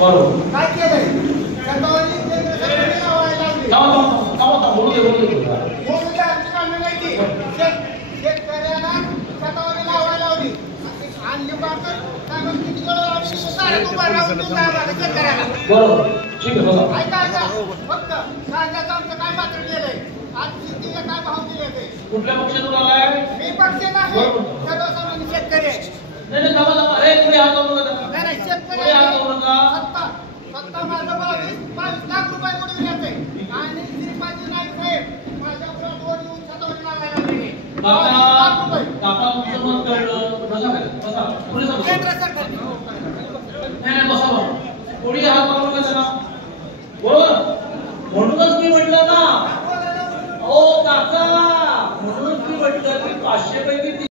बरोबर काय केलंय शतावरी केंद्र सरकारने लावायला लावली बोलू दे मोदीच्या आमची कामं नाही ती शेतकऱ्याला शतावरी लावायला लावली आणि लिंबाळकर साहेबांनी किती वेळा लावली सारे दुपार लावून दिला आम्हाला शेतकऱ्याला बरोबर ठीक आहे बघा ऐका फक्त कांद्याचं आमचं काय मात्र केलंय आज शेतीला काय भाव दिले ते कुठल्या पक्षातून आलाय मी पक्ष नाही सर्वसामान्य शेतकरी आहे नाही थांबा अरे पुढे हात लावू नका नाही शेतकरी पुढे हात लावू नका सत्ता माझं 22 लाख रुपये बुडून येते आणि श्रीपाजी नाईक साहेब माझ्या पुढे येऊन शतावरी लावायला लागले काका तुमचं मत कळलं बसा पुढे केंद्र सरकार नाही बसा पुढे हात लावू नका त्याला बरोबर म्हणूनच मी म्हटलं ना ओ काका म्हणूनच मी म्हटलं की 500 पैकी